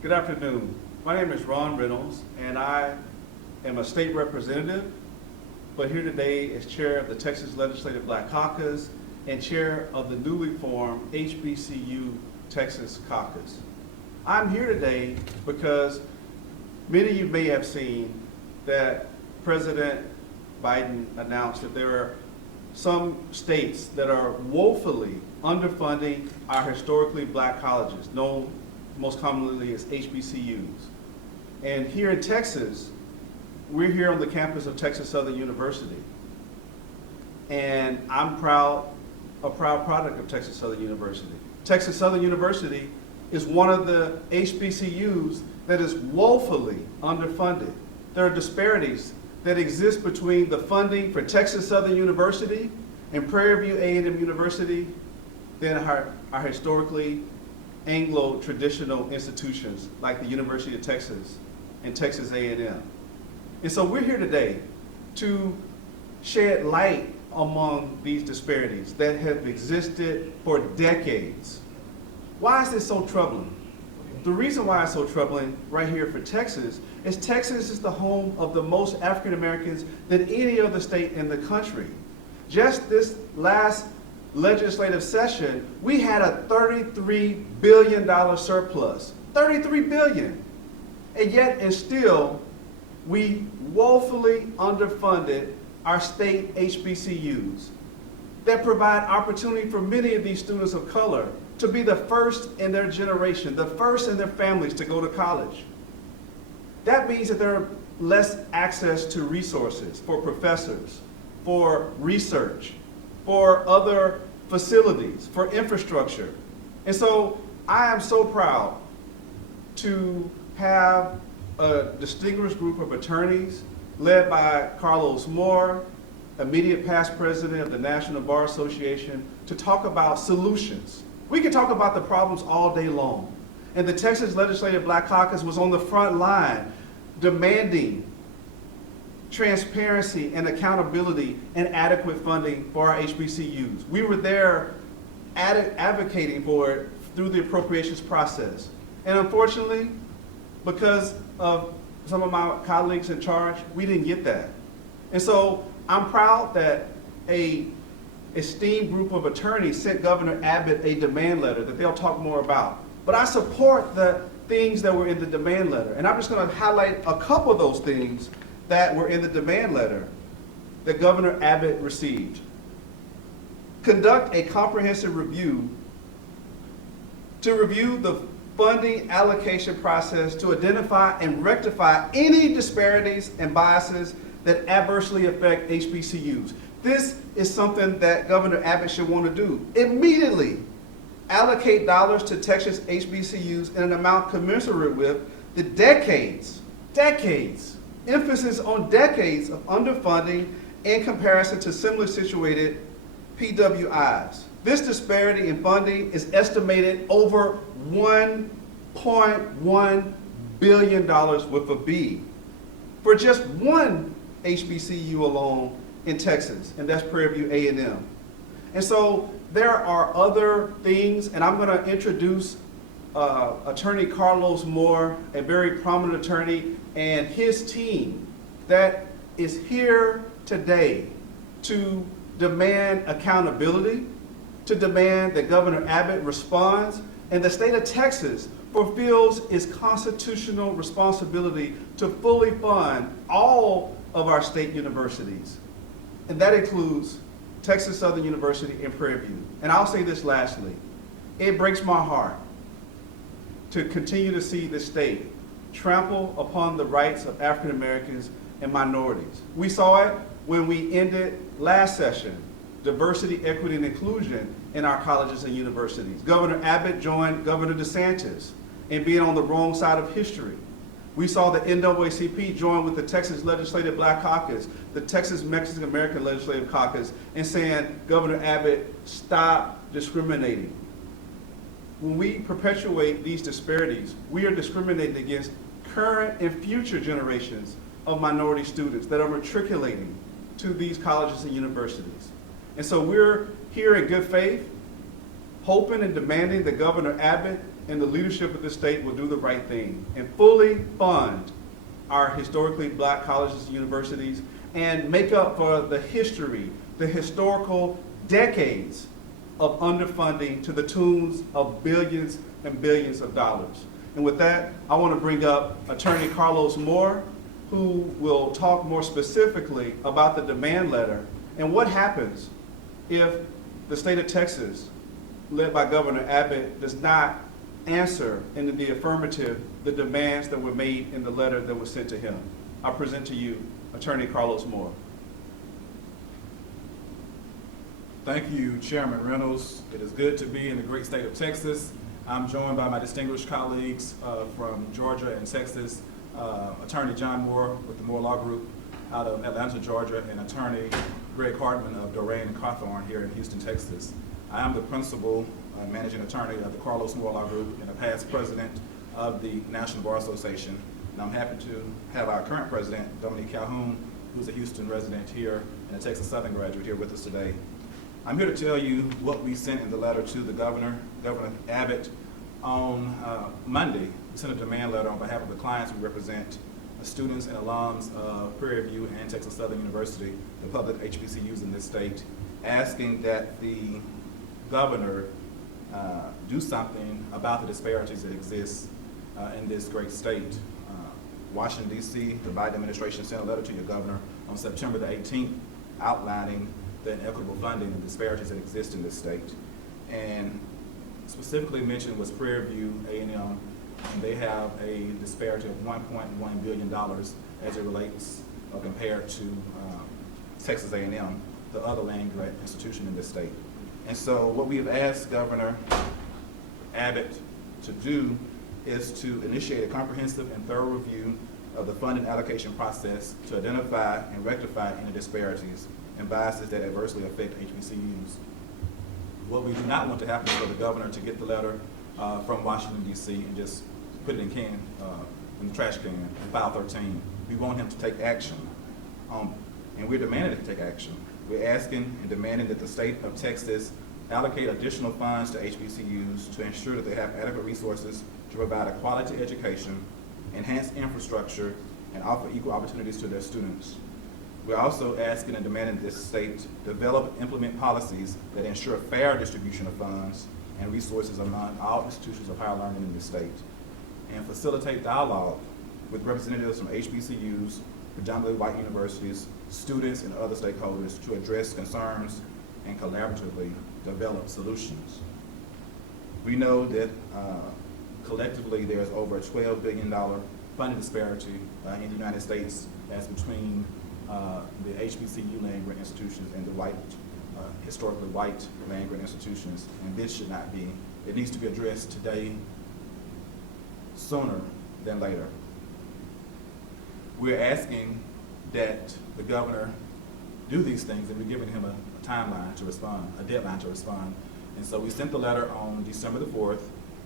Good afternoon. My name is Ron Reynolds, and I am a state representative, but here today as chair of the Texas Legislative Black Caucus and chair of the newly formed HBCU Texas Caucus. I'm here today because many of you may have seen that President Biden announced that there are some states that are woefully underfunding our historically black colleges, known most commonly as HBCUs. And here in Texas, we're here on the campus of Texas Southern University. And I'm a proud product of Texas Southern University. Texas Southern University is one of the HBCUs that is woefully underfunded. There are disparities that exist between the funding for Texas Southern University and Prairie View A&M University than our historically Anglo traditional institutions like the University of Texas and Texas A&M. And so we're here today to shed light among these disparities that have existed for decades. Why is this so troubling? The reason why it's so troubling right here for Texas is the home of the most African Americans than any other state in the country. Just this last legislative session, we had a $33 billion surplus. $33 billion. And yet and still, we woefully underfunded our state HBCUs that provide opportunity for many of these students of color to be the first in their generation, the first in their families to go to college. That means that there are less access to resources for professors, for research, for other facilities, for infrastructure. And so I am so proud to have a distinguished group of attorneys led by Carlos Moore, immediate past president of the National Bar Association, to talk about solutions. We can talk about the problems all day long. And the Texas Legislative Black Caucus was on the front line demanding transparency and accountability and adequate funding for our HBCUs. We were there advocating for it through the appropriations process. And unfortunately, because of some of my colleagues in charge, we didn't get that. And so I'm proud that an esteemed group of attorneys sent Governor Abbott a demand letter that they'll talk more about. But I support the things that were in the demand letter. And I'm just going to highlight a couple of those things that were in the demand letter that Governor Abbott received. Conduct a comprehensive review to review the funding allocation process to identify and rectify any disparities and biases that adversely affect HBCUs. This is something that Governor Abbott should want to do. Immediately allocate dollars to Texas HBCUs in an amount commensurate with the decades, emphasis on decades of underfunding in comparison to similarly situated PWIs. This disparity in funding is estimated over $1.1 billion with a B for just one HBCU alone in Texas, and that's Prairie View A&M. And so there are other things, and I'm going to introduce Attorney Carlos Moore, a very prominent attorney, and his team that is here today to demand accountability, to demand that Governor Abbott responds, and the state of Texas fulfills its constitutional responsibility to fully fund all of our state universities. And that includes Texas Southern University and Prairie View. And I'll say this lastly, it breaks my heart to continue to see the state trample upon the rights of African Americans and minorities. We saw it when we ended last session, diversity, equity, and inclusion in our colleges and universities. Governor Abbott joined Governor DeSantis in being on the wrong side of history. We saw the NAACP join with the Texas Legislative Black Caucus, the Texas Mexican American Legislative Caucus, and saying, Governor Abbott, stop discriminating. When we perpetuate these disparities, we are discriminating against current and future generations of minority students that are matriculating to these colleges and universities. And so we're here in good faith, hoping and demanding that Governor Abbott and the leadership of this state will do the right thing and fully fund our historically black colleges and universities and make up for the history, the historical decades of underfunding to the tunes of billions and billions of dollars. And with that, I want to bring up Attorney Carlos Moore, who will talk more specifically about the demand letter and what happens if the state of Texas, led by Governor Abbott, does not answer in the affirmative the demands that were made in the letter that was sent to him. I present to you Attorney Carlos Moore. Thank you, Chairman Reynolds. It is good to be in the great state of Texas. I'm joined by my distinguished colleagues from Georgia and Texas, Attorney John Moore with the Moore Law Group out of Atlanta, Georgia, and Attorney Greg Hartman of Dorain and Cawthorn here in Houston, Texas. I am the principal managing attorney of the Carlos Moore Law Group and a past president of the National Bar Association. And I'm happy to have our current president, Dominique Calhoun, who's a Houston resident here and a Texas Southern graduate here with us today. I'm here to tell you what we sent in the letter to the Governor Abbott. On Monday, we sent a demand letter on behalf of the clients we represent, the students and alums of Prairie View and Texas Southern University, the public HBCUs in this state, asking that the governor do something about the disparities that exist in this great state. Washington, D.C., the Biden administration sent a letter to your governor on September the 18th outlining the inequitable funding and disparities that exist in this state. And specifically mentioned was Prairie View A&M, and they have a disparity of $1.1 billion as it relates or compared to Texas A&M, the other land-grant institution in this state. And so what we have asked Governor Abbott to do is to initiate a comprehensive and thorough review of the funding allocation process to identify and rectify any disparities and biases that adversely affect HBCUs. What we do not want to happen is for the governor to get the letter from Washington, D.C. and just put it in the trash can in file 13. We want him to take action, and we're demanding to take action. We're asking and demanding that the state of Texas allocate additional funds to HBCUs to ensure that they have adequate resources to provide a quality education, enhance infrastructure, and offer equal opportunities to their students. We're also asking and demanding that this state develop and implement policies that ensure fair distribution of funds and resources among all institutions of higher learning in this state, and facilitate dialogue with representatives from HBCUs, predominantly white universities, students, and other stakeholders to address concerns and collaboratively develop solutions. We know that collectively there's over a $12 billion funding disparity in the United States as between the HBCU land-grant institutions and the white, historically white land-grant institutions, and this should not be. It needs to be addressed today, sooner than later. We're asking that the governor do these things, and we're giving him a timeline to respond, a deadline to respond. And so we sent the letter on December the 4th.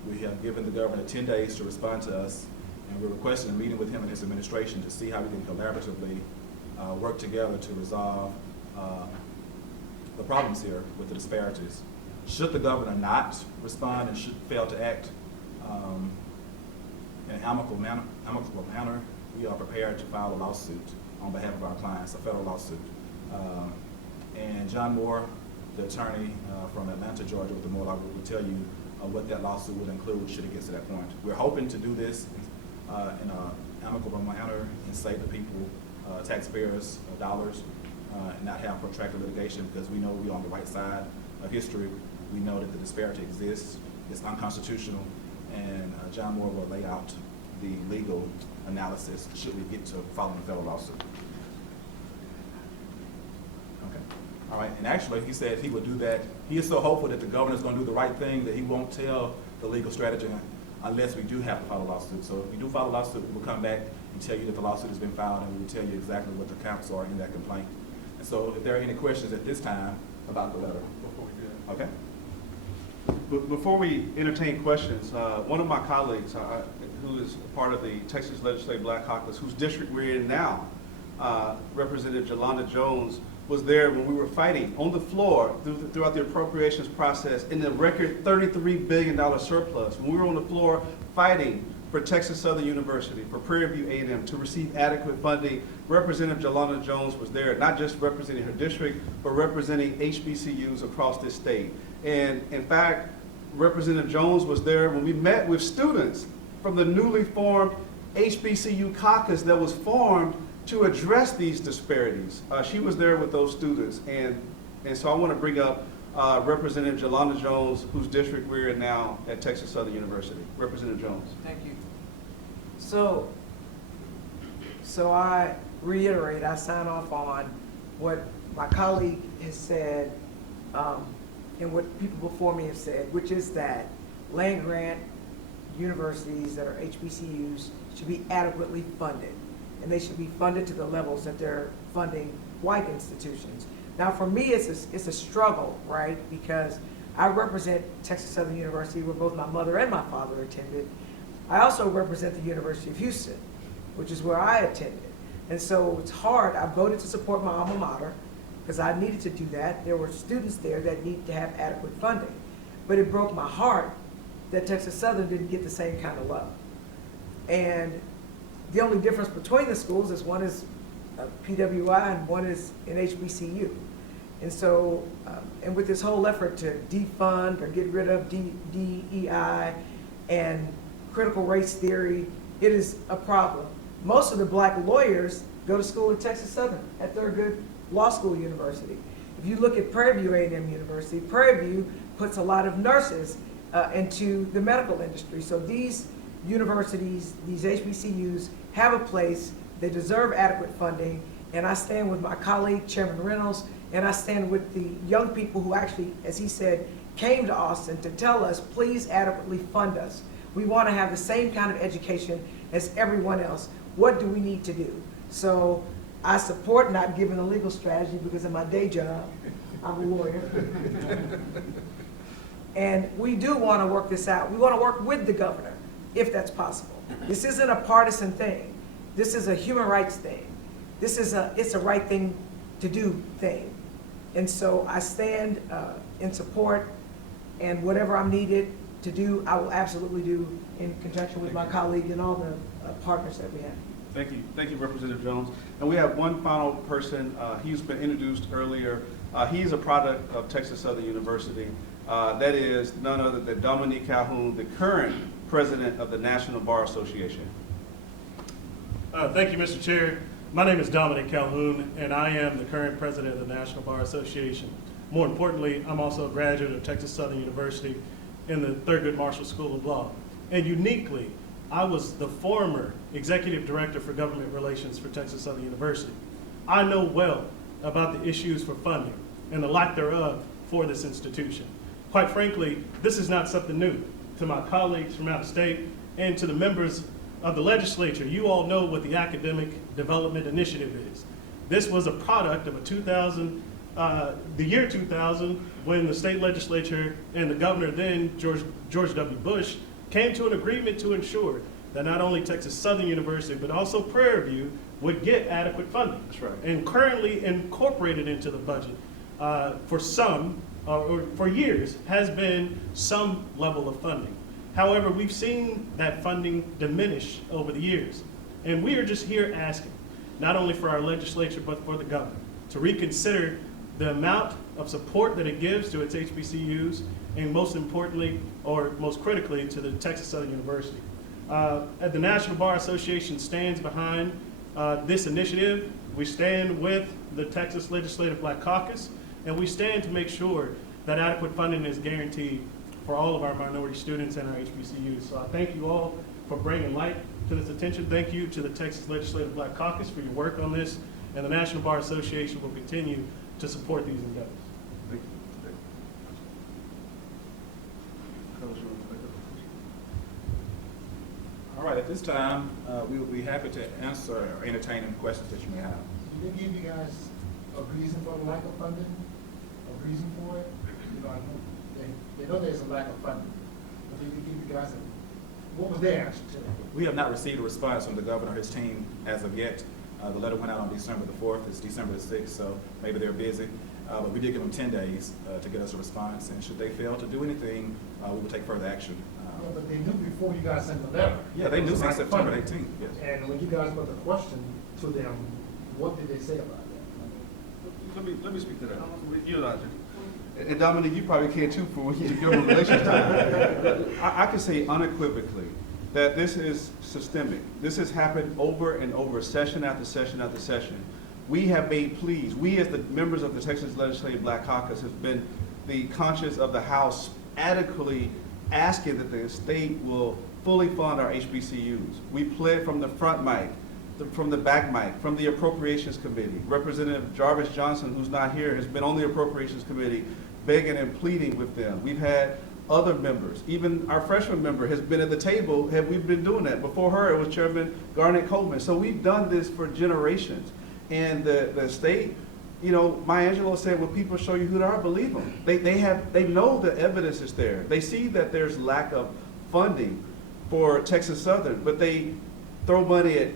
We have given the governor 10 days to respond to us, and we're requesting a meeting with him and his administration to see how we can collaboratively work together to resolve the problems here with the disparities. Should the governor not respond and should fail to act in an amicable manner, we are prepared to file a lawsuit on behalf of our clients, a federal lawsuit. And John Moore, the attorney from Atlanta, Georgia, with the Moore Law Group, will tell you what that lawsuit would include should it get to that point. We're hoping to do this in an amicable manner and save the people, taxpayers, dollars, and not have protracted litigation, because we know we're on the right side of history. We know that the disparity exists, it's unconstitutional, and John Moore will lay out the legal analysis should we get to filing a federal lawsuit. Okay. All right, and actually he said he would do that. He is so hopeful that the governor's going to do the right thing that he won't tell the legal strategy unless we do have to file a lawsuit. So if we do file a lawsuit, we will come back and tell you that the lawsuit has been filed, and we will tell you exactly what the counts are in that complaint. And so if there are any questions at this time about the letter. Before we do that. Okay. Before we entertain questions, one of my colleagues who is part of the Texas Legislative Black Caucus, whose district we're in now, Representative Jolanda Jones, was there when we were fighting on the floor throughout the appropriations process in the record $33 billion surplus. When we were on the floor fighting for Texas Southern University, for Prairie View A&M to receive adequate funding, Representative Jelana Jones was there, not just representing her district, but representing HBCUs across this state. And in fact, Representative Jones was there when we met with students from the newly formed HBCU caucus that was formed to address these disparities. She was there with those students, and so I want to bring up Representative Jelana Jones, whose district we're in now at Texas Southern University. Representative Jones. Thank you. So I reiterate, I sign off on what my colleague has said and what people before me have said, which is that land-grant universities that are HBCUs should be adequately funded, and they should be funded to the levels that they're funding white institutions. Now, for me, it's a struggle, right? Because I represent Texas Southern University, where both my mother and my father attended. I also represent the University of Houston, which is where I attended. And so it's hard. I voted to support my alma mater because I needed to do that. There were students there that needed to have adequate funding. But it broke my heart that Texas Southern didn't get the same kind of love. And the only difference between the schools is one is PWI and one is an HBCU. And so, and with this whole effort to defund or get rid of DEI and critical race theory, it is a problem. Most of the black lawyers go to school at Texas Southern, at Thurgood Law School University. If you look at Prairie View A&M University, Prairie View puts a lot of nurses into the medical industry. So these universities, these HBCUs, have a place. They deserve adequate funding, and I stand with my colleague, Chairman Reynolds, and I stand with the young people who actually, as he said, came to Austin to tell us, please adequately fund us. We want to have the same kind of education as everyone else. What do we need to do? So I support not giving a legal strategy because of my day job. I'm a lawyer. And we do want to work this out. We want to work with the governor, if that's possible. This isn't a partisan thing. This is a human rights thing. This is it's a right thing to do thing. And so I stand in support, and whatever I'm needed to do, I will absolutely do in conjunction with my colleague and all the partners that we have. Thank you, Representative Jones. And we have one final person. He's been introduced earlier. He's a product of Texas Southern University. That is none other than Dominique Calhoun, the current president of the National Bar Association. Thank you, Mr. Chair. My name is Dominique Calhoun, and I am the current president of the National Bar Association. More importantly, I'm also a graduate of Texas Southern University in the Thurgood Marshall School of Law. And uniquely, I was the former executive director for government relations for Texas Southern University. I know well about the issues for funding and the lack thereof for this institution. Quite frankly, this is not something new. To my colleagues from out of state and to the members of the legislature, you all know what the Academic Development Initiative is. This was a product of the year 2000, when the state legislature and the governor then, George W. Bush, came to an agreement to ensure that not only Texas Southern University, but also Prairie View would get adequate funding. That's right. And currently incorporated into the budget for years has been some level of funding. However, we've seen that funding diminish over the years. And we are just here asking, not only for our legislature, but for the governor, to reconsider the amount of support that it gives to its HBCUs, and most importantly, or most critically, to the Texas Southern University. The National Bar Association stands behind this initiative. We stand with the Texas Legislative Black Caucus, and we stand to make sure that adequate funding is guaranteed for all of our minority students and our HBCUs. So I thank you all for bringing light to this attention. Thank you to the Texas Legislative Black Caucus for your work on this, and the National Bar Association will continue to support these endeavors. Thank you. All right, at this time, we will be happy to answer or entertain any questions that you may have. Did they give you guys a reason for the lack of funding? A reason for it? You know, I know they know there's a lack of funding, but did they give you guys what was their answer to that? We have not received a response from the governor or his team as of yet. The letter went out on December the 4th, it's December the 6th, so maybe they're busy. But we did give them 10 days to get us a response, and should they fail to do anything, we will take further action. Yeah, but they knew before you guys sent the letter. Yeah, they It knew was since like September funding. 18th, yes. And when you guys put the question to them, what did they say about that? Let me speak to that. You know, and Dominique, you probably can too for your government relations time. I can say unequivocally that this is systemic. This has happened over and over, session after session after session. We have made pleas. We as the members of the Texas Legislative Black Caucus have been the conscience of the House adequately asking that the state will fully fund our HBCUs. We pled from the front mic, from the back mic, from the Appropriations Committee. Representative Jarvis Johnson, who's not here, has been on the Appropriations Committee begging and pleading with them. We've had other members, even our freshman member has been at the table. We've been doing that. Before her, it was Chairman Garnett Coleman. So we've done this for generations. And the state, you know, Maya Angelou said, when people show you who they are, believe them. They know the evidence is there. They see that there's lack of funding for Texas Southern, but they throw money at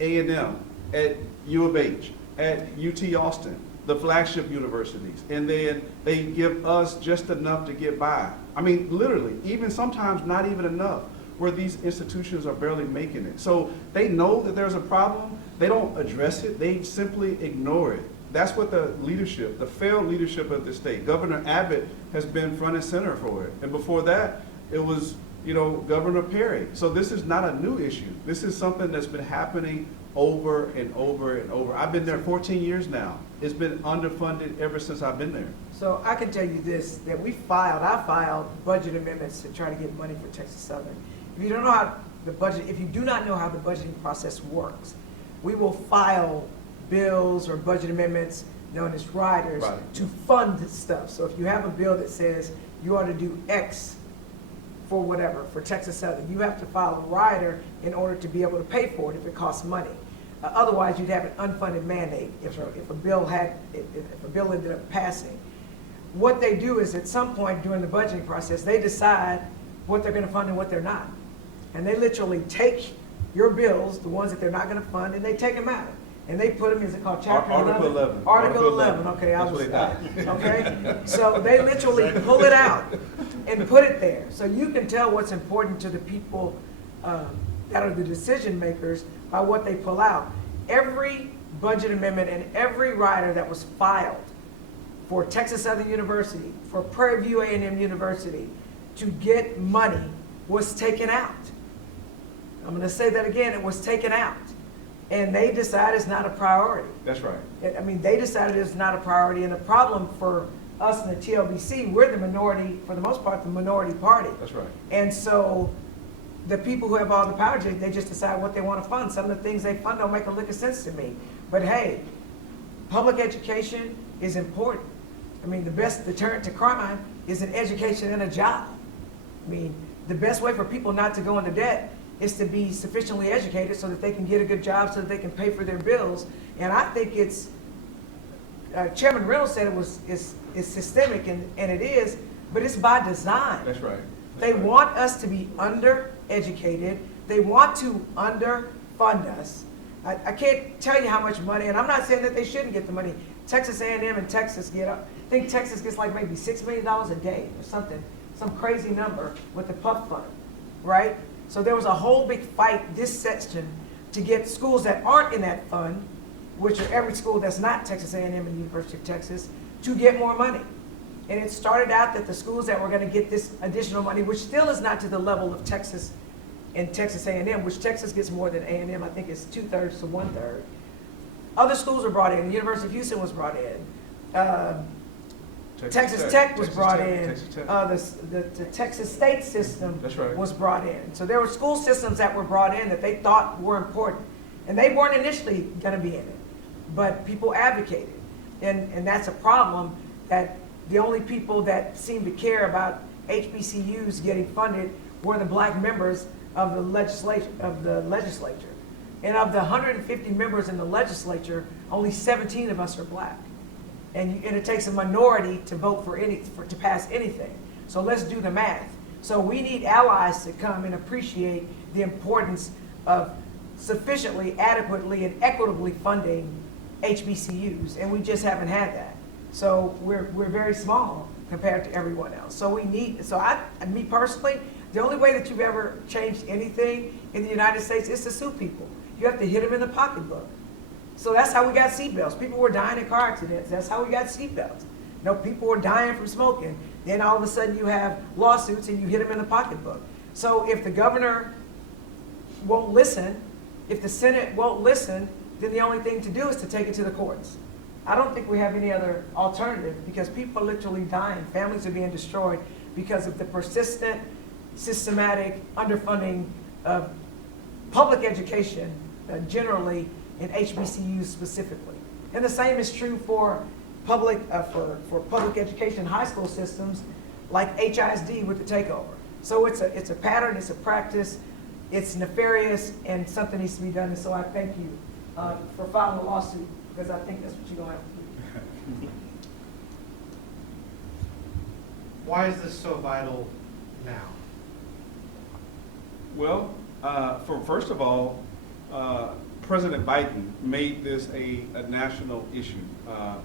A&M, at U of H, at UT Austin, the flagship universities, and then they give us just enough to get by. I mean, literally, even sometimes not even enough, where these institutions are barely making it. So they know that there's a problem, they don't address it, they simply ignore it. That's what the leadership, the failed leadership of the state, Governor Abbott has been front and center for it. And before that, it was, you know, Governor Perry. So this is not a new issue. This is something that's been happening over and over and over. I've been there 14 years now. It's been underfunded ever since I've been there. So I can tell you this, that I filed budget amendments to try to get money for Texas Southern. If you don't know how if you do not know how the budgeting process works, we will file bills or budget amendments known as riders to fund this stuff. So if you have a bill that says you ought to do X for whatever, for Texas Southern, you have to file a rider in order to be able to pay for it if it costs money. Otherwise, you'd have an unfunded mandate if a bill ended up passing. What they do is at some point during the budgeting process, they decide what they're going to fund and what they're not. And they literally take your bills, the ones that they're not going to fund, and they take them out. And they put them, is it called Chapter 11? Article 11. Article 11, okay, I was, okay? So they literally pull it out and put it there. So you can tell what's important to the people that are the decision makers by what they pull out. Every budget amendment and every rider that was filed for Texas Southern University, for Prairie View A&M University, to get money was taken out. I'm going to say that again, it was taken out. And they decided it's not a priority. That's right. I mean, they decided it's not a priority, and the problem for us in the TLBC, we're the minority, for the most part, the minority party. That's right. And so the people who have all the power, they just decide what they want to fund. Some of the things they fund don't make a lick of sense to me. But hey, public education is important. I mean, the best deterrent to crime is an education and a job. I mean, the best way for people not to go into debt is to be sufficiently educated so that they can get a good job, so that they can pay for their bills. And I think it's, Chairman Reynolds said it's systemic, and it is, but it's by design. That's right. They want us to be undereducated. They want to underfund us. I can't tell you how much money, and I'm not saying that they shouldn't get the money. Texas A&M and Texas get, I think Texas gets like maybe $6 million a day or something, some crazy number with the PUF fund, right? So there was a whole big fight this session to get schools that aren't in that fund, which are every school that's not Texas A&M and the University of Texas, to get more money. And it started out that the schools that were going to get this additional money, which still is not to the level of Texas and Texas A&M, which Texas gets more than A&M, I think it's 2/3 to 1/3. Other schools were brought in. The University of Houston was brought in. Texas Tech was brought in. The Texas state system was brought in. So there were school systems that were brought in that they thought were important. And they weren't initially going to be in it. But people advocated. And that's a problem, that the only people that seem to care about HBCUs getting funded were the black members of the legislature. And of the 150 members in the legislature, only 17 of us are black. And it takes a minority to vote to pass anything. So let's do the math. So we need allies to come and appreciate the importance of sufficiently, adequately, and equitably funding HBCUs, and we just haven't had that. So we're very small compared to everyone else. So we need, me personally, the only way that you've ever changed anything in the United States is to sue people. You have to hit them in the pocketbook. So that's how we got seatbelts. People were dying in car accidents. That's how we got seatbelts. You know, people were dying from smoking. Then all of a sudden you have lawsuits and you hit them in the pocketbook. So if the governor won't listen, if the Senate won't listen, then the only thing to do is to take it to the courts. I don't think we have any other alternative because people are literally dying. Families are being destroyed because of the persistent, systematic underfunding of public education generally and HBCUs specifically. And the same is true for public education high school systems like HISD with the takeover. So it's a pattern, it's a practice, it's nefarious, and something needs to be done. And so I thank you for filing a lawsuit, because I think that's what you're going to have to do. Why is this so vital now? Well, first of all, President Biden made this a national issue,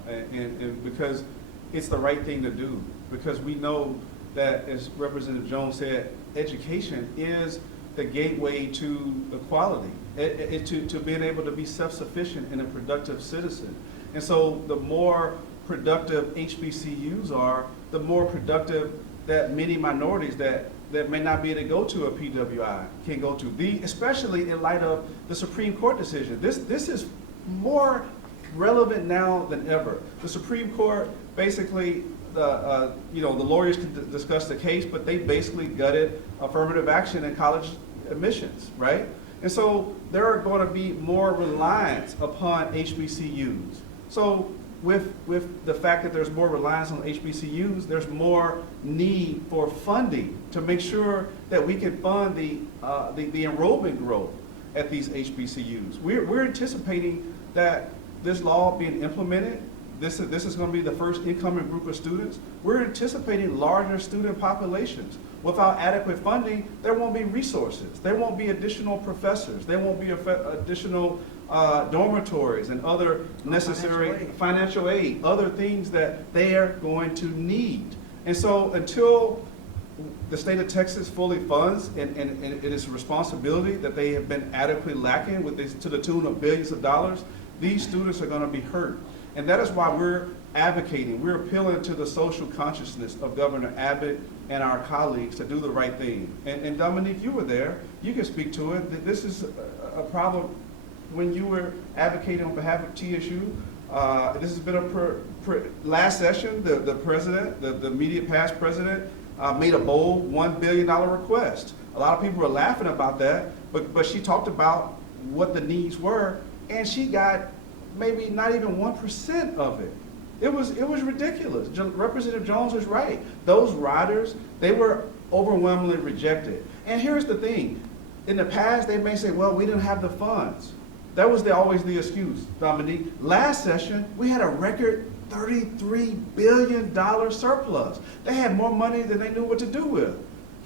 and because it's the right thing to do, because we know that, as Representative Jones said, education is the gateway to equality, to being able to be self-sufficient and a productive citizen. And so the more productive HBCUs are, the more productive that many minorities that may not be able to go to a PWI can go to, especially in light of the Supreme Court decision. This is more relevant now than ever. The Supreme Court basically, the lawyers can discuss the case, but they basically gutted affirmative action in college admissions, right? And so there are going to be more reliance upon HBCUs. So with the fact that there's more reliance on HBCUs, there's more need for funding to make sure that we can fund the enrollment growth at these HBCUs. We're anticipating that this law being implemented, this is going to be the first incoming group of students. We're anticipating larger student populations. Without adequate funding, there won't be resources. There won't be additional professors. There won't be additional dormitories and other necessary financial aid, other things that they are going to need. And so until the state of Texas fully funds, and it is a responsibility that they have been adequately lacking with this, to the tune of billions of dollars, these students are going to be hurt. And that is why we're advocating, we're appealing to the social consciousness of Governor Abbott and our colleagues to do the right thing. And Dominique, you were there, you can speak to it. This is a problem when you were advocating on behalf of TSU. This has been last session, the president, the immediate past president, made a bold $1 billion request. A lot of people were laughing about that, but she talked about what the needs were, and she got maybe not even 1% of it. It was ridiculous. Representative Jones was right. Those riders, they were overwhelmingly rejected. And here's the thing. In the past, they may say, well, we didn't have the funds. That was always the excuse, Dominique. Last session, we had a record $33 billion surplus. They had more money than they knew what to do with.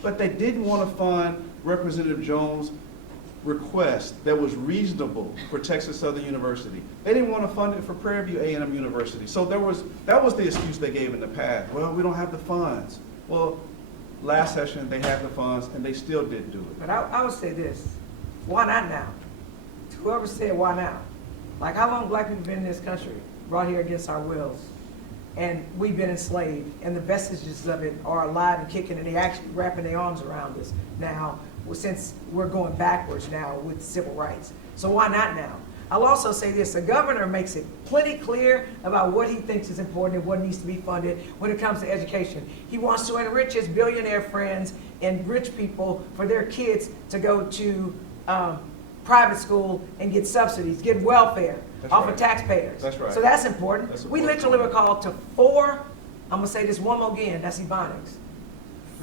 But they didn't want to fund Representative Jones' request that was reasonable for Texas Southern University. They didn't want to fund it for Prairie View A&M University. So that was the excuse they gave in the past. Well, we don't have the funds. Well, last session they had the funds and they still didn't do it. But I would say this, why not now? Whoever said why now? Like, how long black people been in this country, brought here against our wills, and we've been enslaved, and the vestiges of it are alive and kicking, and they actually wrapping their arms around us now, since we're going backwards now with civil rights. So why not now? I'll also say this, the governor makes it plenty clear about what he thinks is important and what needs to be funded when it comes to education. He wants to enrich his billionaire friends and rich people for their kids to go to private school and get subsidies, get welfare off of taxpayers. That's right. So that's important. That's We important. literally were called to 4, I'm gonna say this one more again, that's Ebonics,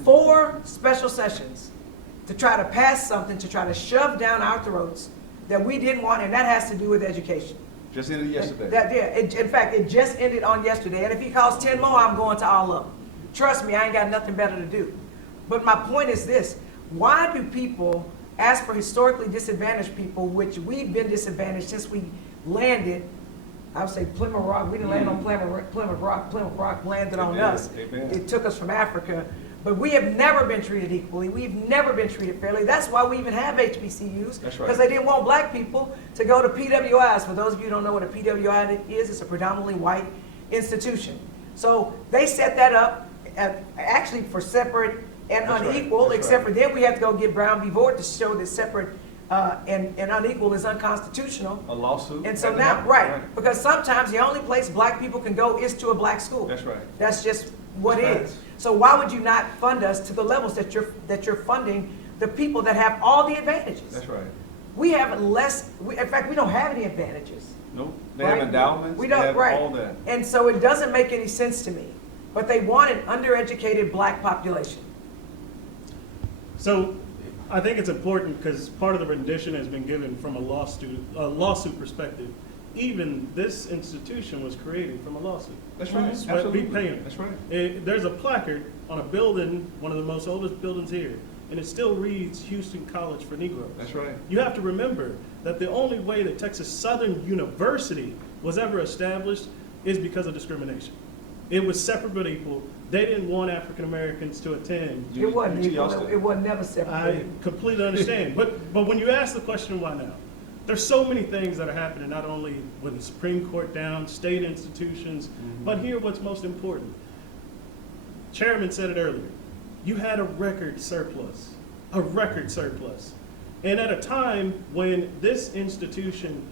4 special sessions to try to pass something, to try to shove down our throats that we didn't want, and that has to do with education. Just ended yesterday. In fact, it just ended on yesterday, and if he calls 10 more, I'm going to all of them. Trust me, I ain't got nothing better to do. But my point is this, why do people ask for historically disadvantaged people, which we've been disadvantaged since we landed. I would say Plymouth Rock, we didn't land on Plymouth Rock landed on Amen. us. Amen. It took us from Africa, but we have never been treated equally. We've never been treated fairly. That's why we even have HBCUs. That's right. Because they didn't want black people to go to PWIs. For those of you who don't know what a PWI is, it's a predominantly white institution. So they set that up actually for separate and That's right. unequal, That's except right. for then we have to go get Brown v. Board to show that separate and unequal is unconstitutional. A lawsuit. And so had to now, happen. right, because sometimes the only place black people can go is to a black school. That's right. That's just what That's it right. is. So why would you not fund us to the levels that you're funding the people that have all the advantages? That's right. We have less, in fact, we don't have any advantages. Nope. They right? have endowments. We they don't, have right. all that. And so it doesn't make any sense to me. But they want an undereducated black population. So I think it's important because part of the rendition has been given from a lawsuit perspective. Even this institution was created from a lawsuit. That's right. Sweat, beat, Absolutely. payment. That's right. There's a placard on a building, one of the most oldest buildings here, and it still reads Houston College for Negroes. That's right. You have to remember that the only way that Texas Southern University was ever established is because of discrimination. It was separate but equal. They didn't want African Americans to attend. It wasn't UT equal. Austin. It was never I separated. completely understand. But when you ask the question why now, there's so many things that are happening, not only with the Supreme Court down, state institutions, but here what's most important. Chairman said it earlier. You had a record surplus. And at a time when this institution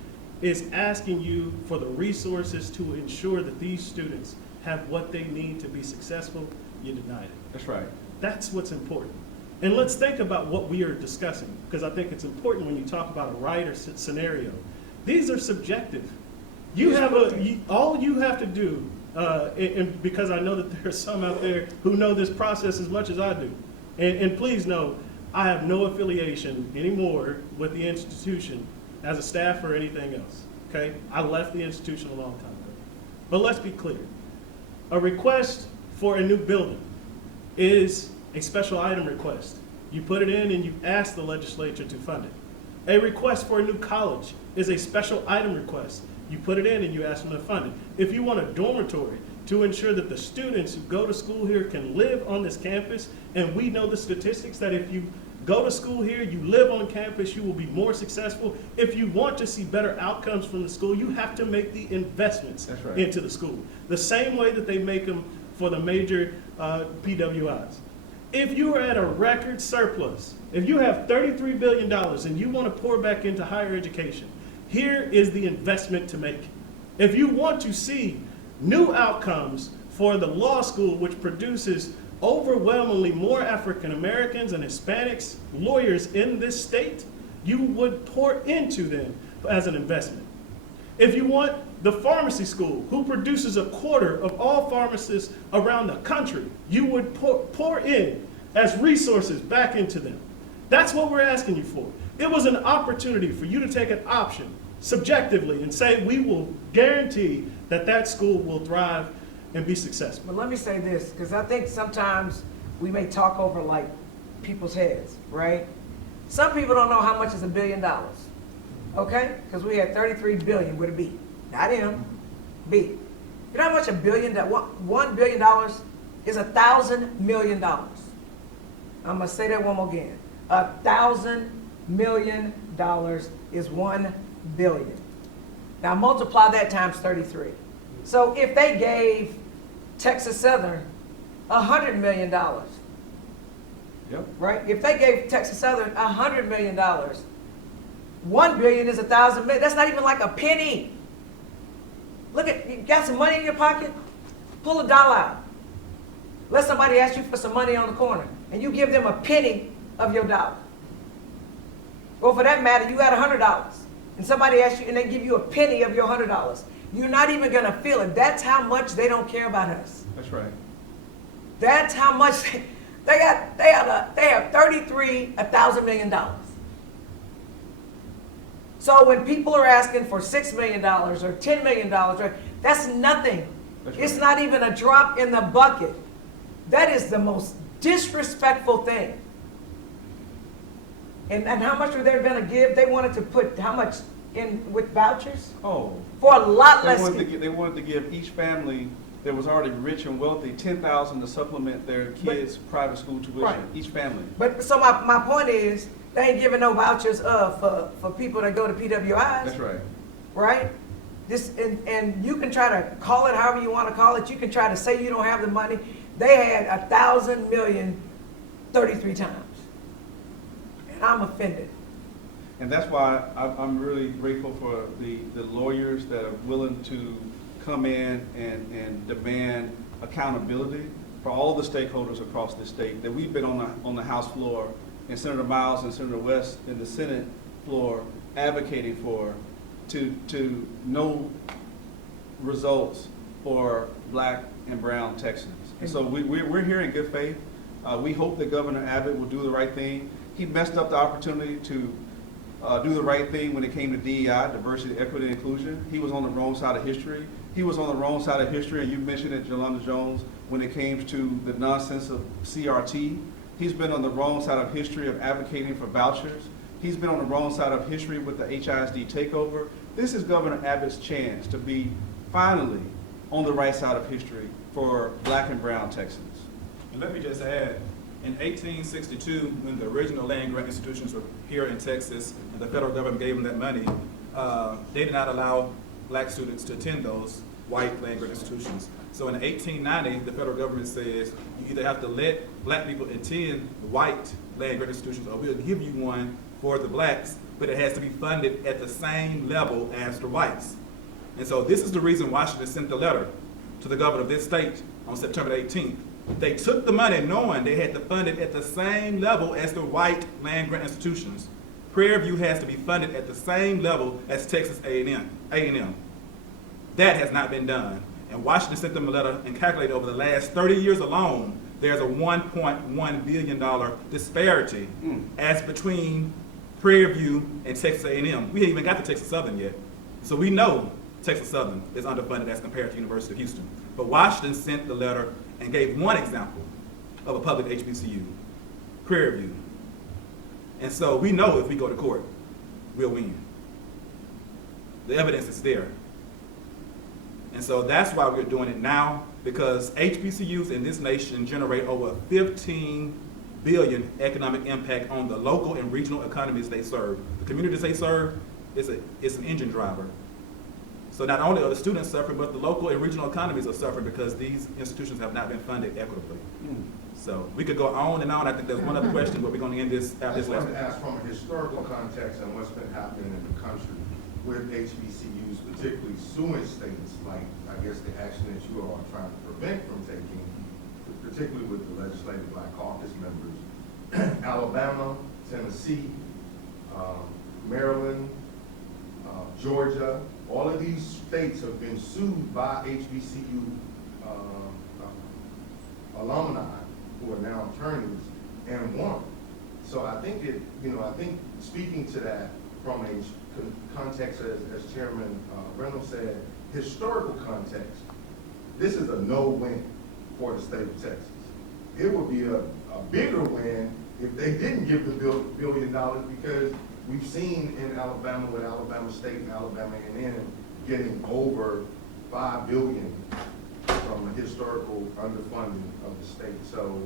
is asking you for the resources to ensure that these students have what they need to be successful, you denied it. That's right. That's what's important. And let's think about what we are discussing, because I think it's important when you talk about a right or scenario. These are subjective. All you have to do, and because I know that there are some out there who know this process as much as I do, and please know, I have no affiliation anymore with the institution as a staff or anything else, okay? I left the institution a long time ago. But let's be clear. A request for a new building is a special item request. You put it in and you ask the legislature to fund it. A request for a new college is a special item request. You put it in and you ask them to fund it. If you want a dormitory to ensure that the students who go to school here can live on this campus, and we know the statistics that if you go to school here, you live on campus, you will be more successful. If you want to see better outcomes from the school, you have to make the investments That's right. into the school. The same way that they make them for the major PWIs. If you are at a record surplus, if you have $33 billion and you want to pour back into higher education, here is the investment to make. If you want to see new outcomes for the law school, which produces overwhelmingly more African Americans and Hispanics, lawyers in this state, you would pour into them as an investment. If you want the pharmacy school, who produces a quarter of all pharmacists around the country, you would pour in as resources back into them. That's what we're asking you for. It was an opportunity for you to take an option subjectively and say, we will guarantee that that school will thrive and be successful. But let me say this, because I think sometimes we may talk over like people's heads, right? Some people don't know how much is $1 billion, okay? Because we had 33 billion with a B, not M, B. You know how much $1 billion is $1,000 million. I'm gonna say that one more again. $1,000 million is 1 billion. Now multiply that times 33. So if they gave Texas Southern $100 million, Yep. right? If they gave Texas Southern $100 million, 1 billion is 1,000 million. That's not even like a penny. Look at, you got some money in your pocket? Pull a dollar out. Let somebody ask you for some money on the corner, and you give them a penny of your dollar. Or for that matter, you got $100, and somebody asks you, and they give you a penny of your $100. You're not even gonna feel it. That's how much they don't care about us. That's right. That's how much they have $1,000 million. So when people are asking for $6 million or $10 million, right, that's nothing. That's It's right. not even a drop in the bucket. That is the most disrespectful thing. And how much were they gonna give? They wanted to put how much in with vouchers? Oh. For a lot They less. wanted to give each family that was already rich and wealthy $10,000 to supplement their kids' private school tuition, Right. each family. But, so my point is, they ain't giving no vouchers for people that go to PWIs. That's right. Right? And you can try to call it however you want to call it. You can try to say you don't have the money. They had 1,000 million 33 times. And I'm offended. And that's why I'm really grateful for the lawyers that are willing to come in and demand accountability for all the stakeholders across the state that we've been on the House floor, and Senator Miles and Senator West in the Senate floor advocating for to know results for Black and brown Texans. And so we're here in good faith. We hope that Governor Abbott will do the right thing. He messed up the opportunity to do the right thing when it came to DEI, diversity, equity, and inclusion. He was on the wrong side of history. He was on the wrong side of history, and you mentioned it, Jolanda Jones, when it came to the nonsense of CRT. He's been on the wrong side of history of advocating for vouchers. He's been on the wrong side of history with the HISD takeover. This is Governor Abbott's chance to be finally on the right side of history for Black and brown Texans. And let me just add, in 1862, when the original land grant institutions were here in Texas, and the federal government gave them that money, they did not allow Black students to attend those white land grant institutions. So in 1890, the federal government says you either have to let Black people attend white land grant institutions, or we'll give you one for the Blacks, but it has to be funded at the same level as the whites. And so this is the reason Washington sent the letter to the governor of this state on September 18th. They took the money knowing they had to fund it at the same level as the white land grant institutions. Prairie View has to be funded at the same level as Texas A&M. That has not been done. And Washington sent them a letter and calculated over the last 30 years alone, there's a $1.1 billion disparity as between Prairie View and Texas A&M. We haven't even got to Texas Southern yet. So we know Texas Southern is underfunded as compared to University of Houston. But Washington sent the letter and gave one example of a public HBCU, Prairie View. And so we know if we go to court, we'll win. The evidence is there. And so that's why we're doing it now, because HBCUs in this nation generate over 15 billion economic impact on the local and regional economies they serve. The communities they serve is an engine driver. So not only are the students suffering, but the local and regional economies are suffering because these institutions have not been funded equitably. So we could go on and on. I think there's one other question, but we're going to end this after this I last just wanted one. to ask from a historical context and what's been happening in the country with HBCUs, particularly suing states, like I guess the action that you all are trying to prevent from taking, particularly with the Legislative Black Caucus members, Alabama, Tennessee, Maryland, Georgia. All of these states have been sued by HBCU alumni who are now attorneys and won. So I think I think speaking to that from a context, as Chairman Reynolds said, historical context, this is a no-win for the state of Texas. It would be a bigger win if they didn't give the $1 billion, because we've seen in Alabama with Alabama State and Alabama A&M getting over $5 billion from the historical underfunding of the state. So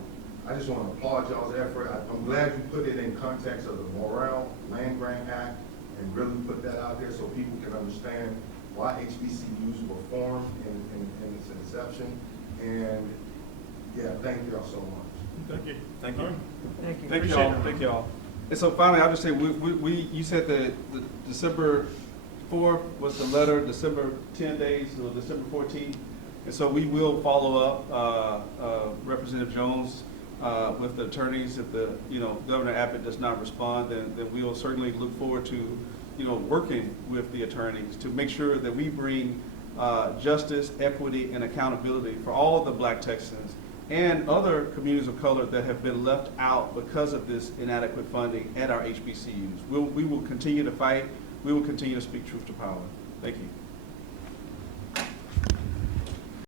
I just want to applaud y'all's effort. I'm glad you put it in context of the Morrell Land Grant Act and really put that out there so people can understand why HBCUs were formed in its inception. And yeah, thank you all so much. Thank you. Thank you. Thank you. Thank Appreciate y'all. it. Thank y'all. And so finally, I'll just say, you said that the December 4th was the letter, December 10 days, or December 14th. And so we will follow up, Representative Jones, with the attorneys. If the, Governor Abbott does not respond, then we will certainly look forward to, working with the attorneys to make sure that we bring justice, equity, and accountability for all of the Black Texans and other communities of color that have been left out because of this inadequate funding at our HBCUs. We will continue to fight. We will continue to speak truth to power. Thank you.